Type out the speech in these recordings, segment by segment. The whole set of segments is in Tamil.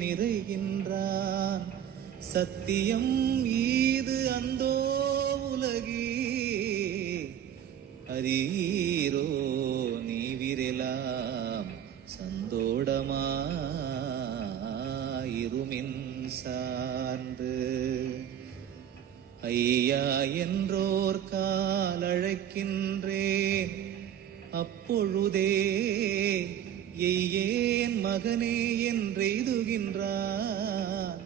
நிறைகின்றான். சத்தியம் ஈது அந்தோ உலகி அரீரோ நீ விரலாம் சந்தோடமாயிருமின் சார்ந்து. ஐயா என்றோர் காலழைக்கின்றேன் அப்பொழுதே ஏன் மகனே என்றெய்துகின்றார்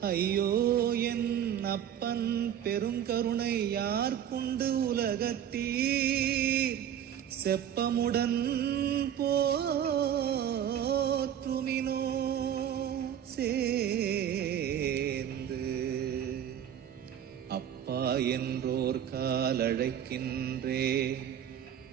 ஐயோ என் அப்பன் பெருங்கருணை யார் கொண்டு உலகத்தீர்? செப்பமுடன் போற்றுமினோ சேர்ந்து. அப்பா என்றோர் காலழைக்கின்றேன்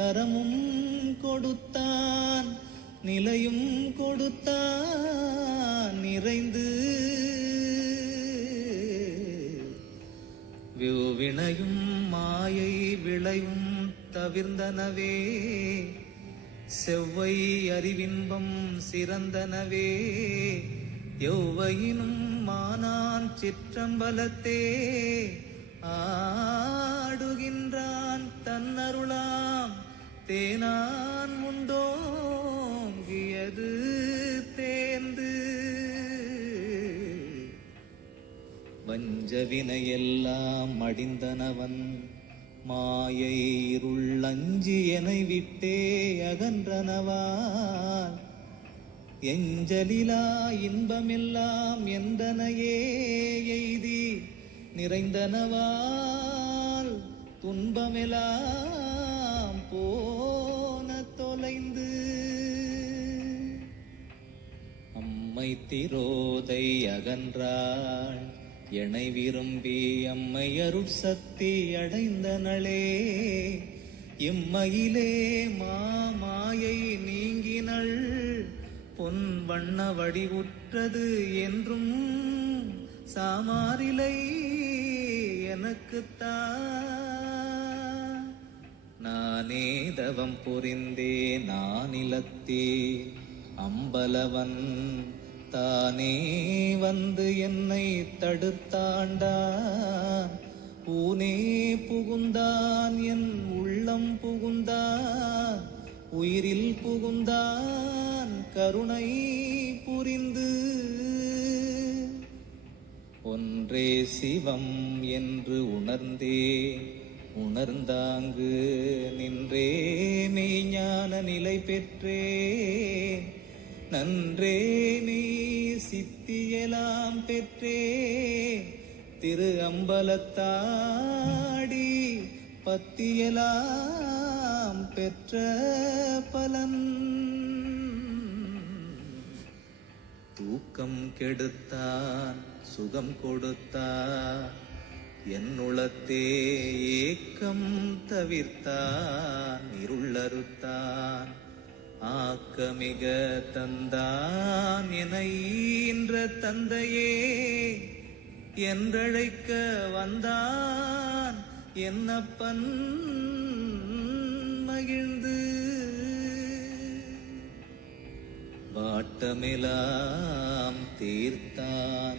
தரமும் கொடுத்தான் நிலையும் கொடுத்தான் நிறைந்து வினையும் மாயை விளையும் தவிர்ந்தனவே செவ்வை அறிவின்பம் சிறந்தனவே எவ்வையினும் மானான் சிற்றம்பலத்தே ஆடுகின்றான் தன்னருளாம். தேனான் உண்டோங்கியது தேர்ந்து. வஞ்சவினையெல்லாம் மடிந்தனவன் மாயை இருள் அஞ்சி விட்டே அகன்றனவான். எஞ்சலிலா இன்பமெல்லாம் எந்தனையே எய்தி நிறைந்தனவா திரோதை அகன்றாள் எனை விரும்பி அம்மை அருட்சக்தி அடைந்தனளே இம்மையிலே மாமாயை நீங்கினள். பொன் வண்ண வடிவுற்றது என்றும் சாமாரிலை எனக்குத்தான் நானே தவம் புரிந்தே நானிலத்தே அம்பலவன் தானே வந்து என்னை தடுத்தாண்டான் ஊனே புகுந்தான் என் உள்ளம் புகுந்தான் உயிரில் புகுந்தான் கருணை புரிந்து. ஒன்றே சிவம் என்று உணர்ந்தே உணர்ந்தாங்கு நின்றே மெய்ஞான நிலை பெற்றே நன்றே நீ சித்தியலாம் பெற்றே. திரு அம்பலத்தாடி பத்தியலாம் பெற்ற பலன். தூக்கம் கெடுத்தான் சுகம் கொடுத்தா என்னுளத்தே ஏக்கம் தவிர்த்தான் இருளறுத்தான் ஆக்கமிக தந்தான் என்ற தந்தையே என்றழைக்க வந்தான் என்னப்பன் மகிழ்ந்து. வாட்டமெலாம் தீர்த்தான்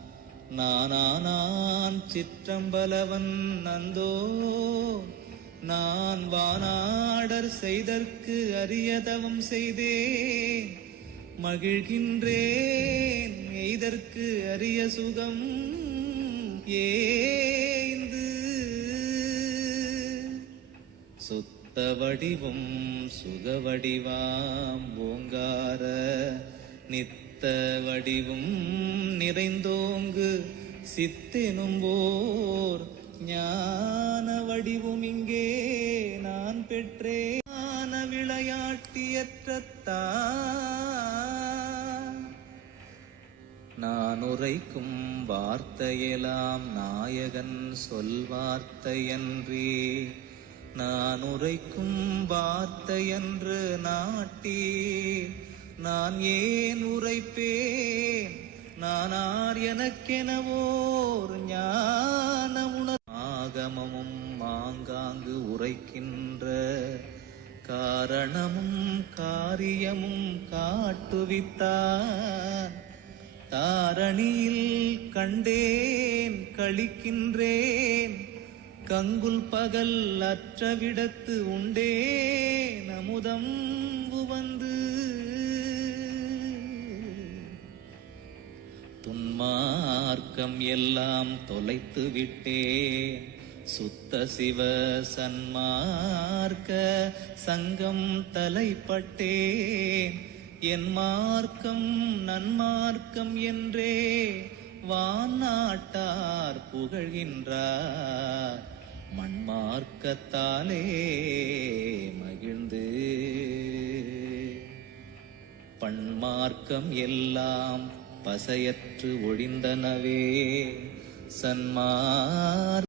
நானானான் சிற்றம்பலவன் நந்தோ நான் வானாடர் செய்தற்கு அரியதவம் செய்தேன். மகிழ்கின்றேன் எய்தற்கு அரிய சுகம் ஏந்து சுத்த வடிவும் சுக வடிவாம் ஓங்கார நித்த சித்த வடிவும் நிறைந்தோங்கு சித்தெனும் போர் ஞான வடிவும் இங்கே நான் பெற்றேன் ஞான விளையாட்டியற்றத்தான் நான் உரைக்கும் வார்த்தையெல்லாம் நாயகன் சொல்வார்த்தையன்றே நான் உரைக்கும் வார்த்தையன்று நாட்டி. நான் ஏன் உரைப்பேன்? நானார் எனக்கெனவோர் ஞான ஆகமமும் ஆங்காங்கு உரைக்கின்ற காரணமும் காரியமும் காட்டுவித்தார் தாரணியில் கண்டேன் கழிக்கின்றேன். கங்குல் பகல் அற்றவிடத்து உண்டே நமுதம் வந்து துன்மார்க்கம் எல்லாம் தொலைத்து விட்டே. சுத்த சிவ சன்மார்க்க சங்கம் தலைப்பட்டேன். என் மார்க்கம் நன்மார்க்கம் என்றே வானாட்டார் புகழ்கின்றார். மண்மார்க்கத்தாலே மகிழ்ந்து. பண்மார்க்கம் எல்லாம் பசையற்று ஒழிந்தனவே சன்மார்